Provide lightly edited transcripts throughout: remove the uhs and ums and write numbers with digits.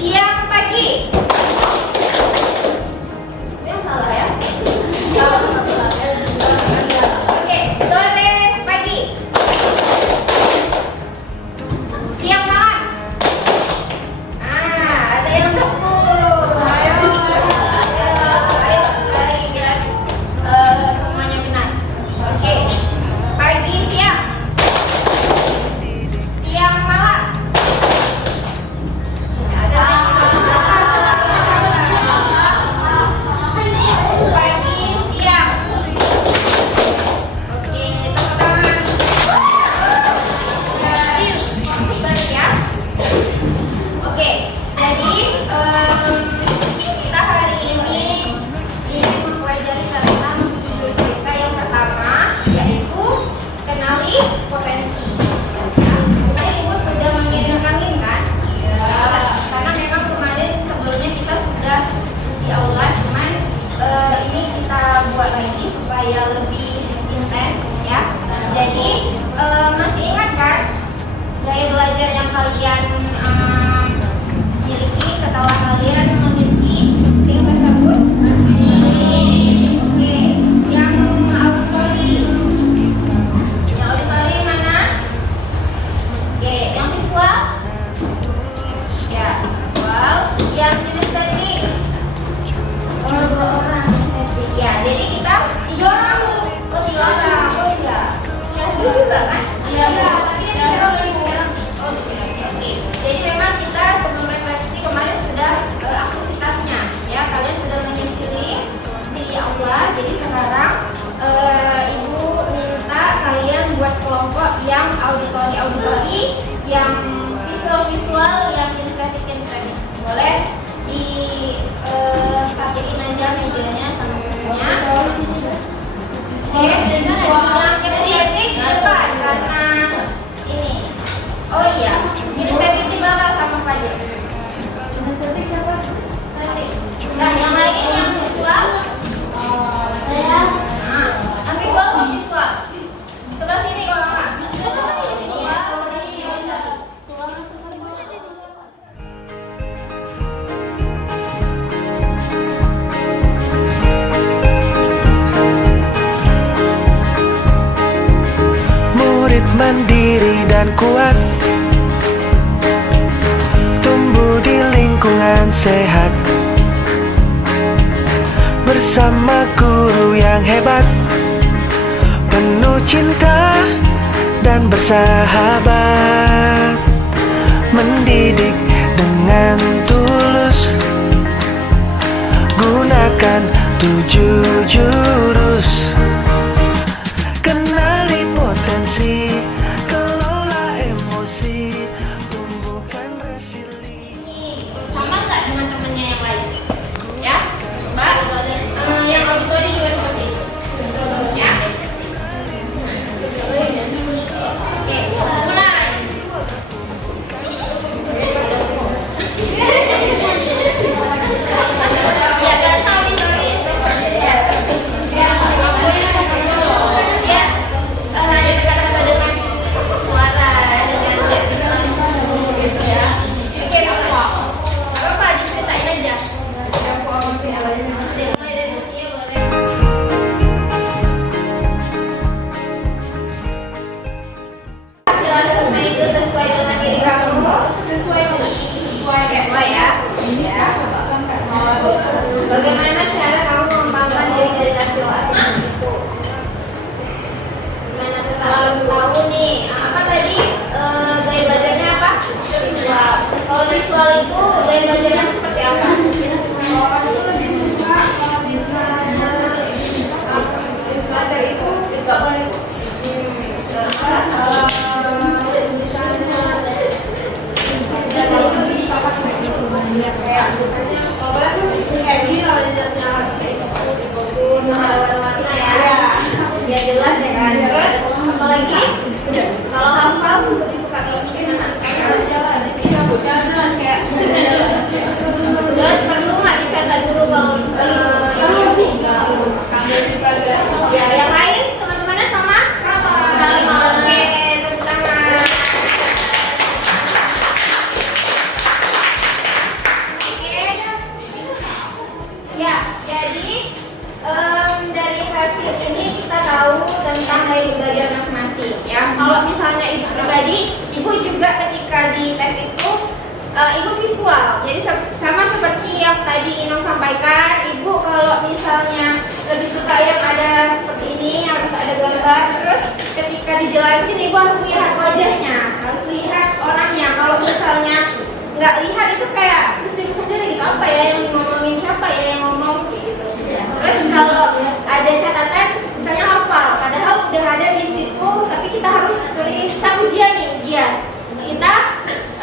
Siang pagi. Yang salah ya? Oke, sore pagi. Siang malam. Ada yang betul. Ayo biar semuanya benar. Oke, pagi siang. Siang malam. Pagi siang. Oke, tepuk tangan. Ya. Oke, jadi kita hari ini mempelajari tentang judul TK yang pertama, yaitu kenali potensi. Kemarin Ibu sudah mengirimkan link kan? Karena memang kemarin sebelumnya kita sudah di aula, cuman ini kita buat lagi supaya lebih intens ya. Jadi masih ingat kan gaya belajar yang kalian miliki setelah kalian mengisi link tersebut? Oke, yang auditori mana? Oke, yang visual? Ya, visual. Yang kinestetik? Dua orang. Ya, jadi kita 3 orang tuh. Oh, 3 orang. Oh iya. Syahdu juga kan? Iya. Oke. Jadi memang kita sebelum refleksi kemarin sudah aktivitasnya ya. Kalian sudah mengisi link di aula. Jadi sekarang Ibu minta kalian buat kelompok yang auditori, yang visual, yang kinestetik. Boleh di sampaikan aja medianya sama bukunya. Oke, yang kinestetik di depan karena ini. Oh iya, kinestetik di belakang sama Pak Jo. Kinestetik siapa? Nah, yang lain yang visual? Saya. Yang visual. Sebelah sini kalau nggak. Murid mandiri dan kuat, tumbuh di lingkungan sehat, bersama guru yang hebat, penuh cinta dan bersahabat, mendidik dengan tulus, gunakan 7 jurus. Kenali potensi, kelola emosi, tumbuhkan resiliensi. Sama nggak dengan temennya yang lain? Ya, coba yang auditori juga seperti itu. Ya. Oke, mulai. Ya, kan auditori. Ya, ada kata-kata dengan suara, dengan gitu ya. Oke, semua. Apa diceritain aja. Mulai dari Mutia boleh. Hasil-hasilnya itu sesuai dengan diri kamu. Sesuai ya. Ya. Bagaimana cara kamu mengembangkan diri dari hasil itu? Gimana setelah tahu nih? Apa tadi gaya belajarnya apa? Visual. Kalau visual itu gaya belajarnya seperti apa? Orang itu lebih suka kalau bisa belajar itu visual. Kayak misalnya kalau kayak gini loh gambar, terus ketika dijelasin ibu harus lihat wajahnya, harus lihat orangnya. Kalau misalnya nggak lihat itu kayak pusing sendiri gitu, apa ya yang ngomongin, siapa ya yang ngomong gitu. Terus kalau ada catatan misalnya hafal, padahal udah ada di situ, tapi kita harus tulis sama ujian nih, ujian kita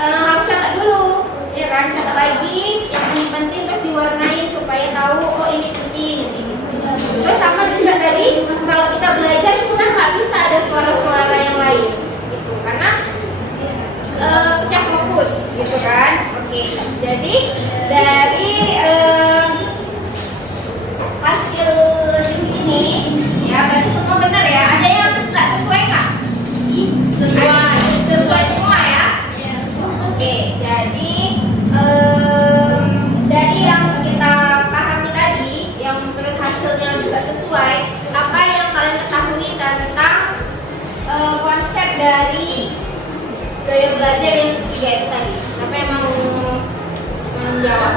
harus catat dulu, ya kan, catat lagi yang penting terus diwarnain supaya tahu oh ini penting gitu. Terus sama juga tadi kalau kita belajar itu kan nggak bisa ada suara-suara yang lain gitu, karena pecah fokus gitu kan. Oke, jadi dari hasil ini ya berarti semua benar ya. Ada yang nggak sesuai nggak? Sesuai semua ya. Oke, jadi dari yang kita pahami tadi, yang menurut hasilnya juga sesuai, apa yang kalian ketahui tentang konsep dari gaya belajar yang ketiga itu tadi? Siapa yang mau menjawab?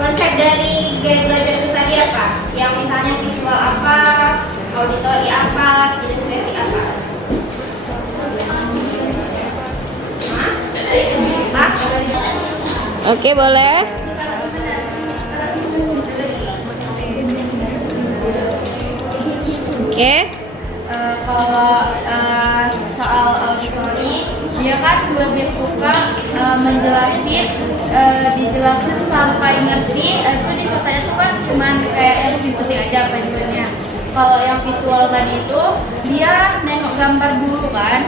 Konsep dari gaya belajar itu tadi apa? Yang misalnya visual apa, auditori apa, kinestetik apa? Hah? Oke, boleh. Oke. Kalau soal auditori, dia kan lebih suka menjelasin, dijelasin sampai ngerti. Itu dicatatnya tuh kan cuman kayak yang penting aja penjelasannya. Kalau yang visual tadi itu dia nengok gambar dulu kan.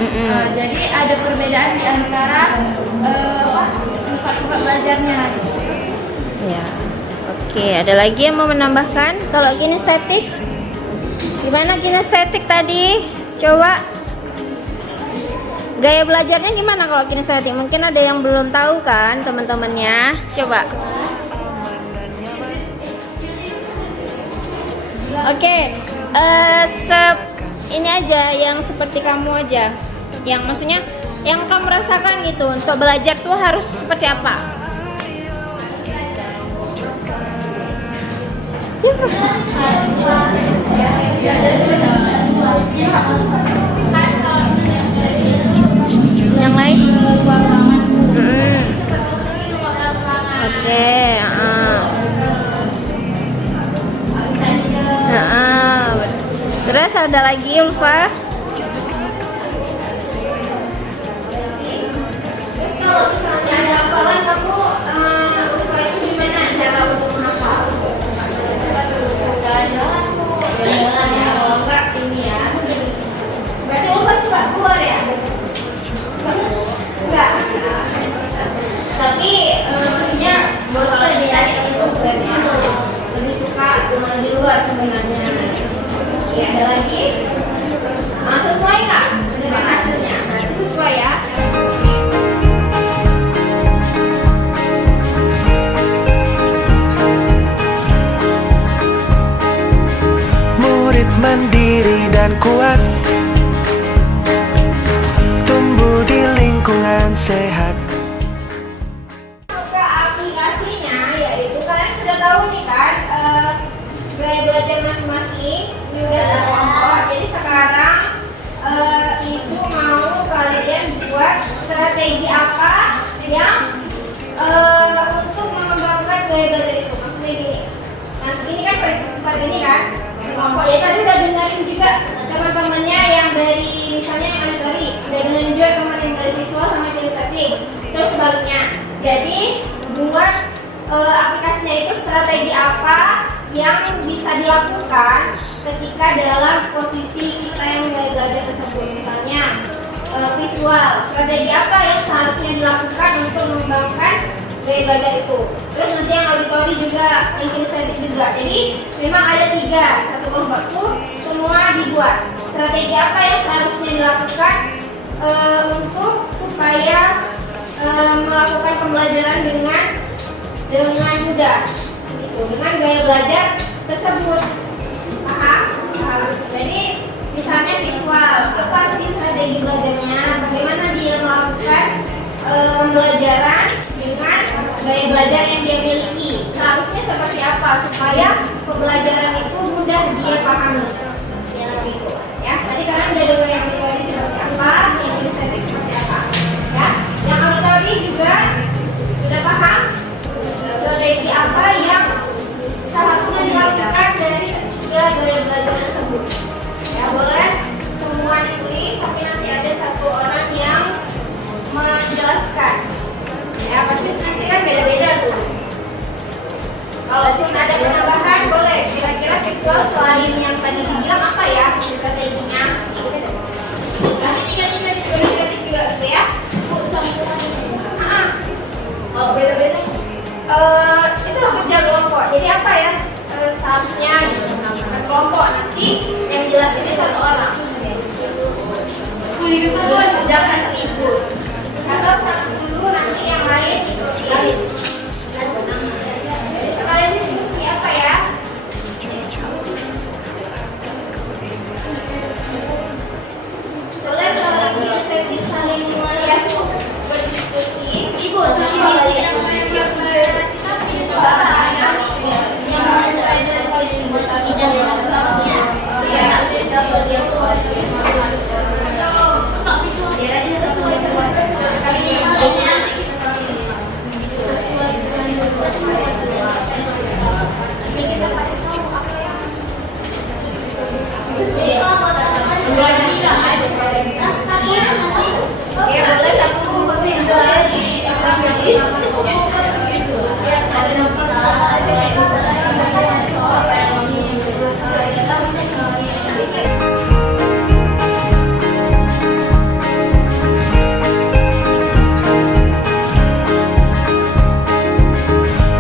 Jadi ada perbedaan di antara sifat-sifat belajarnya. Ya. Oke, ada lagi yang mau menambahkan? Kalau kinestetik, gimana kinestetik tadi? Coba gaya belajarnya gimana kalau kinestetik? Mungkin ada yang belum tahu kan teman-temannya. Coba. Oke, ini aja yang seperti kamu aja. Yang maksudnya yang kamu rasakan gitu. Untuk belajar tuh harus seperti apa? Yang lain? Oke. Terus ada lagi Ulfa? Kalau misalnya ada hafalan kamu, Ulfa itu gimana cara untuk menghafal? Jalan-jalan ya, kalau enggak ini ya. Berarti Ulfa suka keluar ya? Enggak. Tapi maksudnya bosan ya, itu lebih suka di luar sebenarnya. Ya, ada lagi? Sesuai nggak dengan hasilnya? Sesuai ya. Murid mandiri dan kuat, tumbuh di lingkungan sehat. Aplikasinya yaitu kalian sudah tahu nih kan gaya belajar masing-masing sudah terkelompok. Jadi sekarang ibu mau kalian buat strategi apa yang untuk mengembangkan gaya belajar itu. Maksudnya gini, nah ini kan per ini kan kelompok ya, tadi udah dengerin juga teman-temannya yang dari misalnya yang auditori, udah dengerin juga teman yang dari visual sama kinestetik. Terus sebaliknya, jadi buat aplikasinya itu strategi apa yang bisa dilakukan ketika dalam posisi kita yang gaya belajar tersebut. Misalnya visual, strategi apa yang seharusnya dilakukan untuk mengembangkan gaya belajar itu. Terus nanti yang auditori juga, yang kinestetik juga. Jadi memang ada 3, satu kelompok itu semua dibuat. Strategi apa yang seharusnya dilakukan untuk supaya melakukan pembelajaran dengan mudah, gitu, dengan gaya belajar tersebut. Paham? Jadi misalnya visual, apa sih strategi belajarnya? Bagaimana dia melakukan pembelajaran dengan gaya belajar yang dia miliki? Seharusnya seperti apa supaya pembelajaran itu mudah dia pahami? Ya. tadi kalian udah dengar yang teori seperti apa, yang estetik seperti apa. Ya, yang auditori juga sudah paham strategi apa yang seharusnya dilakukan dari ketiga gaya belajar tersebut. Ya, boleh semua ditulis, tapi nanti ada satu orang yang menjelaskan. Ya, pasti nanti kan beda-beda tuh. Kalaupun ada penambahan boleh. Kira-kira visual selain yang tadi dibilang apa ya strateginya? Nanti tiga-tiga ditulis juga gitu ya. Oh, beda-beda. Itu kerja kelompok. Jadi apa ya seharusnya kelompok nanti yang jelasinnya satu orang. Jangan ikut. Kalau satu dulu nanti yang lain ikutin. Kalian diskusi apa ya? Kalian saling melihat berdiskusi. Ibu, suci meeting.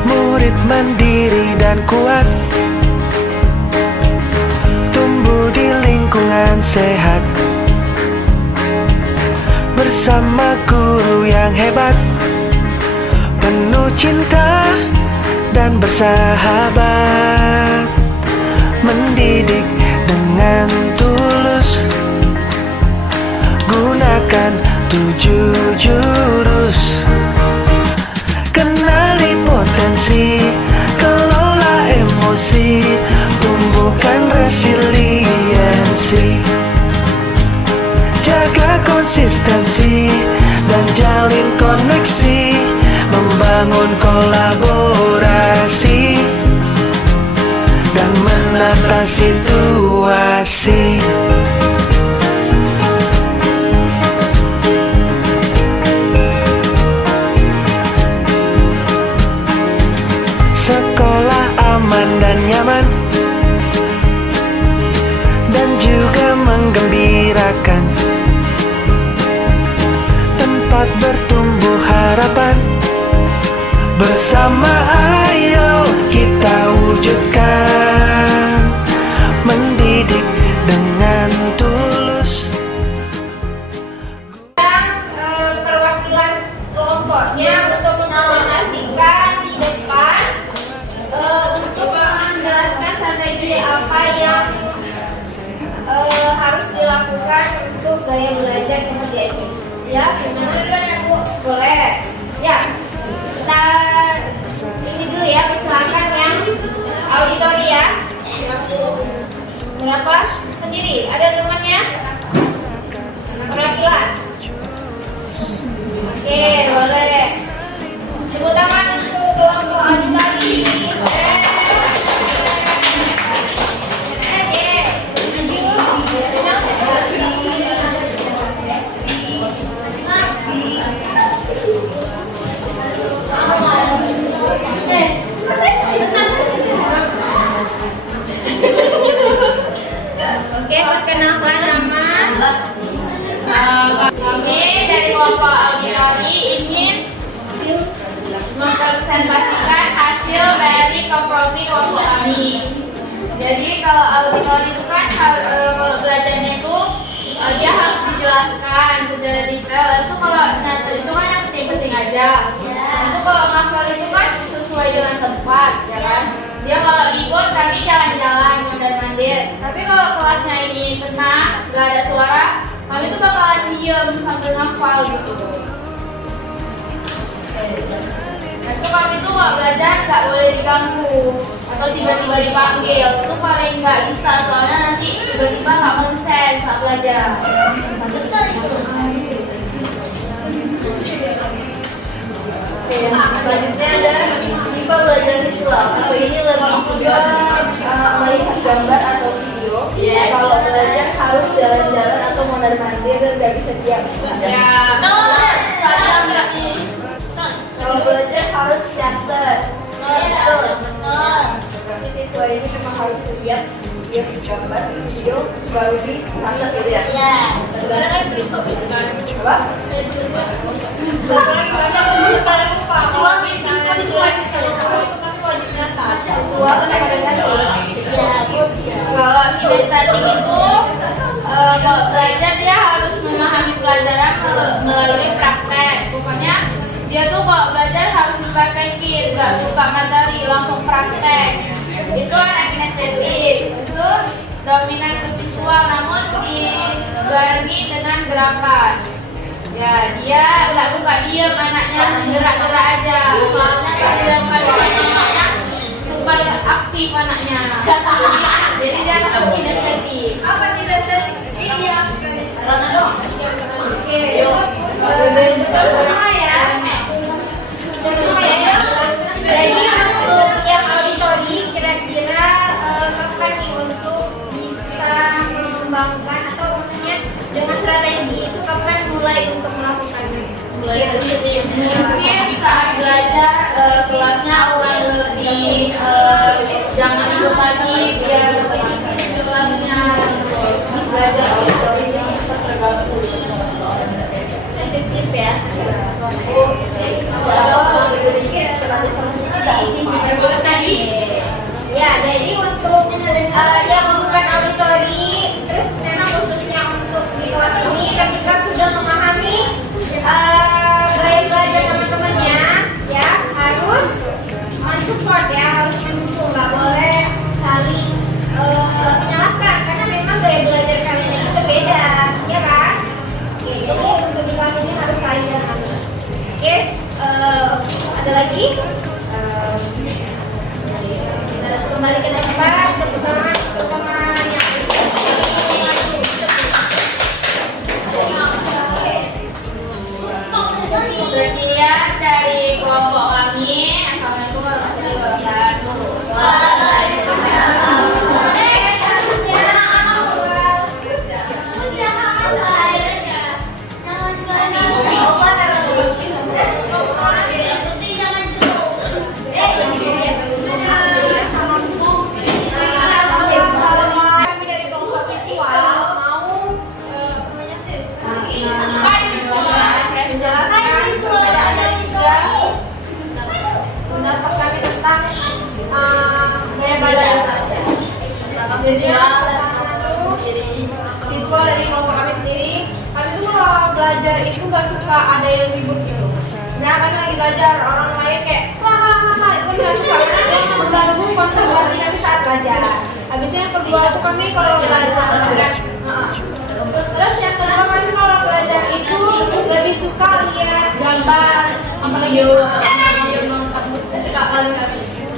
Murid mandiri dan kuat, tumbuh di lingkungan sehat, bersama guru yang hebat, penuh cinta dan bersahabat, mendidik dengan tulus, gunakan 7 jurus. Kenali potensi, kelola emosi, tumbuhkan resiliensi, jaga konsistensi dan jalin koneksi, membangun kolaborasi dan menata situasi. Sekolah aman dan nyaman, dan juga menggembirakan, tempat bertumbuh harapan. Bersama ayo kita wujudkan, mendidik dengan tulus. Perwakilan kelompoknya untuk mempresentasikan di depan untuk menjelaskan strategi apa yang harus dilakukan untuk gaya belajar kemudian ini. Ya, gimana duluan ya Bu? Boleh. Ya, kita ini dulu ya, persilakan yang auditori ya. Berapa? Sendiri? Ada temannya? Perwakilan? Oke, boleh. Tepuk tangan untuk kelompok auditori. Oke, perkenalkan nama kami dari kelompok auditori ingin mempresentasikan hasil dari kompromi kelompok kami. Jadi kalau auditori itu kan kalau belajarnya itu dia harus dijelaskan secara detail. Itu kalau nyata itu kan yang penting-penting aja. Itu kalau ngafal itu kan sesuai dengan tempat, ya kan? Dia kalau libur kami jalan-jalan mondar-mandir. Tapi kalau kelasnya ini tenang, gak ada suara, kami tuh bakalan diem sambil ngafal gitu. Besok kami tuh nggak belajar, nggak boleh diganggu. atau tiba-tiba dipanggil itu paling nggak bisa, soalnya nanti tiba-tiba nggak konsen saat belajar. Selanjutnya ada tipe belajar visual. Kalau ini lebih juga melihat gambar atau video. Kalau belajar harus jalan-jalan atau mondar-mandir dan nggak bisa diam. Ya, soalnya nggak nih. Kalau belajar harus catat. Betul. Tipe ini memang harus lihat gambar, video, baru dicatat gitu ya. Iya. Apa? Kalau kinesthetik itu kalau belajar dia harus memahami pelajaran melalui praktek. Pokoknya dia tuh kalau belajar harus dipraktekin, nggak suka materi, langsung praktek. Itu anak kinestetik. Itu dominan ke visual, namun dibarengi dengan gerakan. Ya, dia nggak suka diam anaknya, gerak-gerak aja. Soalnya kalau dilakukan anaknya super aktif anaknya. Jadi dia anak kinestetik. Apa kinestetik? Ini ya. Oke, yuk. Semua ya. Jadi untuk yang auditori kira-kira kapan nih untuk bisa mengembangkan atau maksudnya dengan strategi itu kapan mulai untuk melakukannya? Mungkin saat belajar kelasnya mulai lebih jangan ikut lagi biar kelasnya belajar Sensitif ya. Tadi ya, jadi untuk yang bukan auditori, terus memang khususnya untuk di kelas ini ketika sudah memahami gaya belajar teman-temannya, ya harus mensupport ya, harus mendukung, nggak boleh saling menyalahkan karena memang gaya belajar kalian itu berbeda, ya kan? Oke, jadi untuk di kelas ini harus saling memahami. Oke, ada lagi? Kembali ke tempat, ke pemahaman yang Sekian dari kelompok kami. Assalamualaikum warahmatullahi wabarakatuh. pendapat kami tentang gaya belajar. Jadi visual dari kelompok kami sendiri, kami tuh kalau belajar itu nggak suka ada yang ribut gitu. Nah, kami lagi belajar, orang lain kayak wah itu nggak suka karena mengganggu konsentrasi kami saat belajar. Habisnya yang kedua itu kami kalau belajar terus yang kedua kami kalau belajar itu lebih suka lihat gambar, video.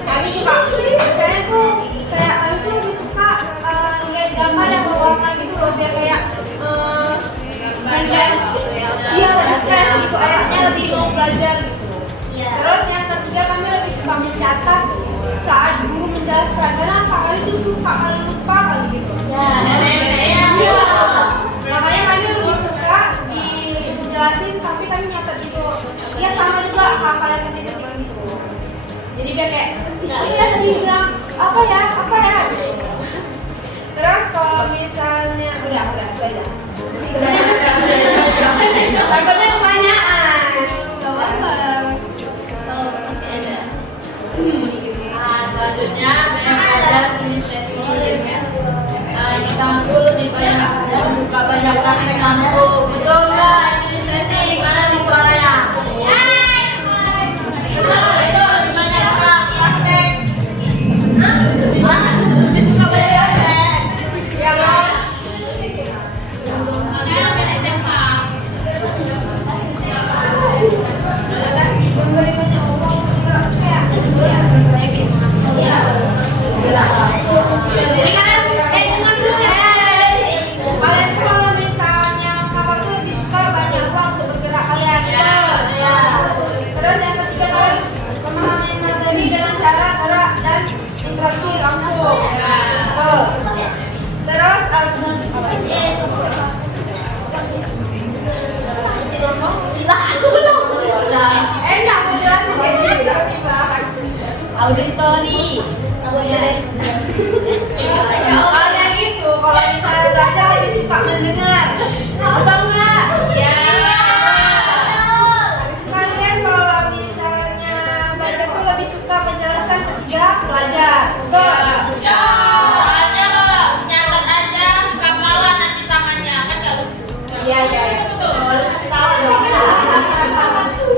Kami suka, misalnya tuh kayak kami tuh lebih suka lihat gambar yang berwarna gitu loh, biar kayak iya lebih fresh gitu, kayaknya lebih mau belajar gitu. Terus yang ketiga kami lebih suka mencatat saat guru menjelaskan, karena kami tuh suka kali lupa kali gitu. Makanya kami lebih suka dijelasin tapi kami nyatet gitu. Iya sama juga hafalan kami gitu. Jadi dia kayak, iya tadi bilang apa ya gitu. Terus kalau misalnya udah belajar. Takutnya pertanyaan. Gak apa-apa. Kalau masih ada. Selanjutnya belajar inisiatif. Kita mampu nih banyak suka banyak praktek mampu. Betul nggak inisiatif? Mana nih suaranya? Betul. Gimana suka praktek? Gimana? Lebih suka banyak praktek. Ya kan? Oke, SMK. konsentrasi langsung. Terus enak mau jelasin kayak gini nggak bisa. Auditori. Kalau yang itu, kalau misalnya belajar lebih suka mendengar, betul nggak? Ya. Kalian kalau misalnya belajar tuh lebih suka penjelasan ketika belajar. Soalnya kalau nyatet aja kapalan nanti tangannya kan nggak lucu. Iya. Tahu dong.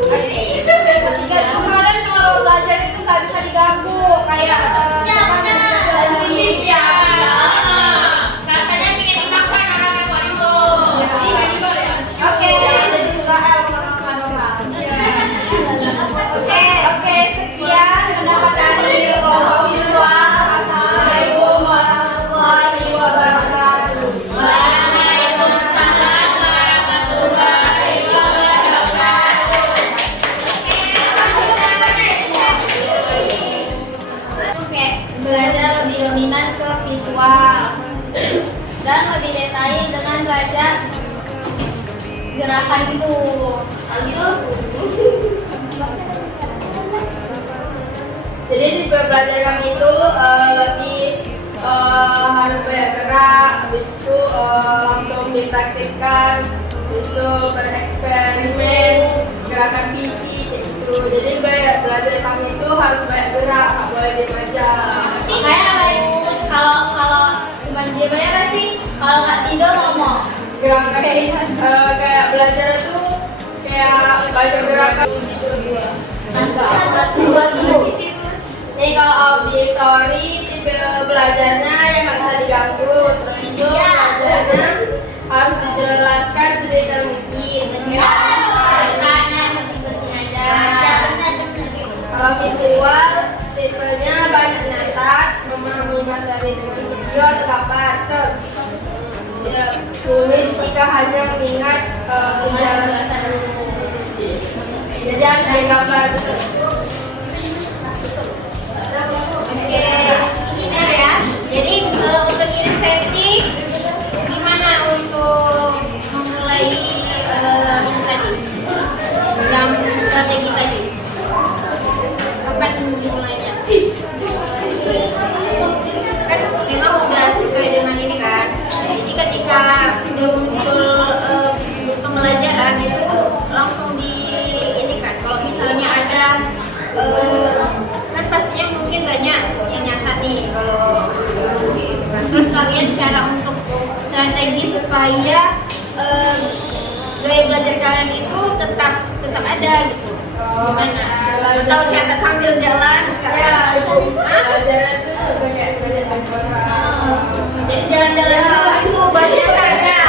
Ketiga tuh kalian kalau belajar itu nggak bisa diganggu, kayak ini ya. Rasanya pengen dimakan orangnya kok itu. Oke, ada juga Oke, sekian pendapat dari kelompok visual. Assalamualaikum warahmatullahi wabarakatuh. Waalaikumsalam warahmatullahi wabarakatuh. Oke, belajar lebih dominan ke visual dan lebih detail dengan belajar gerakan itu. Jadi di pembelajaran kami itu lebih harus banyak gerak, habis itu langsung dipraktikkan, habis itu bereksperimen, gerakan fisik gitu. Jadi belajar kami itu harus banyak gerak, nggak boleh diem aja. Kayak kalau cuma dia banyak apa sih? Kalau nggak tidur ngomong. Gerakan kayak belajar itu kayak baca gerakan. Jadi kalau auditori tipe belajarnya yang nggak bisa diganggu, terus itu belajarnya harus dijelaskan sedetail mungkin. Rasanya penting-penting aja. Kalau visual tipenya banyak nyatat, memahami materi dengan video atau gambar. Ya, sulit jika hanya mengingat penjelasan. Jadi harus digambar. Oke, ini ya. Jadi untuk ini strategi gimana untuk memulai ini tadi? Jam strategi tadi. Kapan dimulainya? Kan memang udah sesuai dengan ini kan. Jadi ketika udah muncul pembelajaran itu langsung di ini kan. Kalau misalnya ada kan pastinya mungkin banyak yang nyata nih kalau terus kalian cara untuk strategi supaya gaya belajar kalian itu tetap ada gitu gimana atau catat sambil jalan Ya, belajar itu kayak belajar jadi jalan-jalan dulu itu banyak kan ya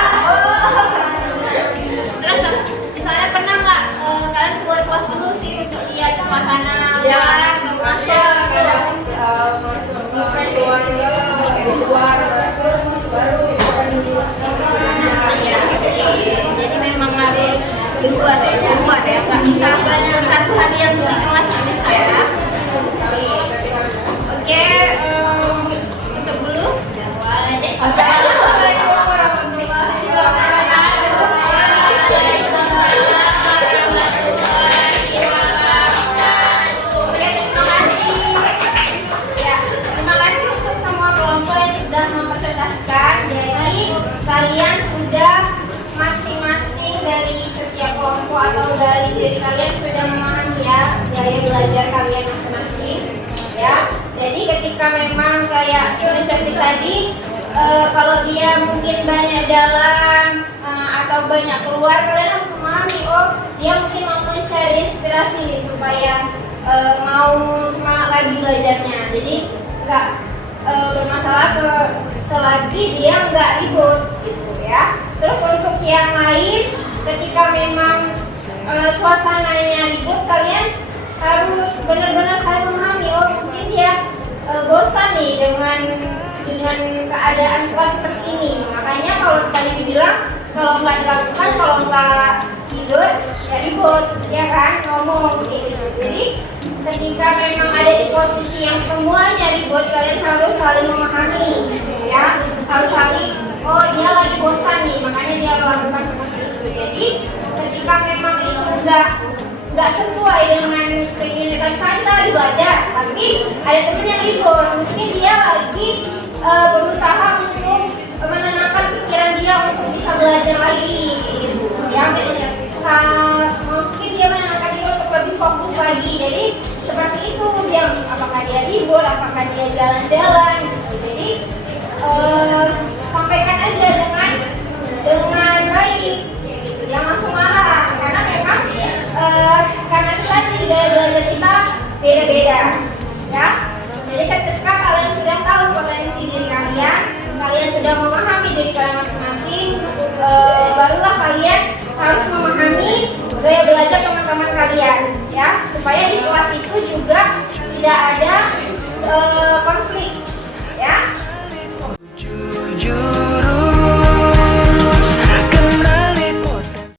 terus misalnya pernah nggak kalian keluar kelas dulu sih untuk lihat suasana luar jadi memang harus keluar ya nggak bisa satu harian di kelas nggak bisa ya oke untuk dulu kalian sudah masing-masing dari setiap kelompok atau dari diri kalian sudah memahami ya gaya belajar kalian masing-masing ya. Jadi ketika memang kayak riset tadi kalau dia mungkin banyak jalan atau banyak keluar kalian harus memahami oh dia mungkin mau mencari inspirasi nih supaya mau semangat lagi belajarnya. Jadi nggak bermasalah selagi dia nggak ribut gitu ya. Terus untuk yang lain ketika memang suasananya ribut kalian harus benar-benar saling memahami oh mungkin dia bosan nih dengan keadaan kelas seperti ini. Makanya kalau tadi dibilang kalau nggak dilakukan kalau nggak tidur ya ribut ya kan ngomong gitu. Jadi ketika memang ada di posisi yang semuanya ribut, kalian harus saling memahami, ya, harus saling. Oh, dia lagi bosan nih, makanya dia melakukan seperti itu. Jadi ketika memang itu nggak sesuai dengan keinginan saya lagi belajar, tapi ada temen yang libur, mungkin dia lagi berusaha untuk menenangkan pikiran dia untuk bisa belajar lagi, gitu. Ya, mungkin dia menenangkan diri untuk lebih fokus lagi. Jadi seperti itu, dia apakah dia libur, apakah dia jalan-jalan, gitu. Jadi sampaikan aja dengan baik, gitu. Jangan langsung marah, karena memang karena tadi gaya belajar kita beda-beda, ya. Jadi ketika kalian sudah tahu potensi diri kalian, kalian sudah memahami diri kalian masing-masing, barulah kalian harus memahami gaya belajar teman-teman kalian, ya, supaya di kelas itu juga tidak ada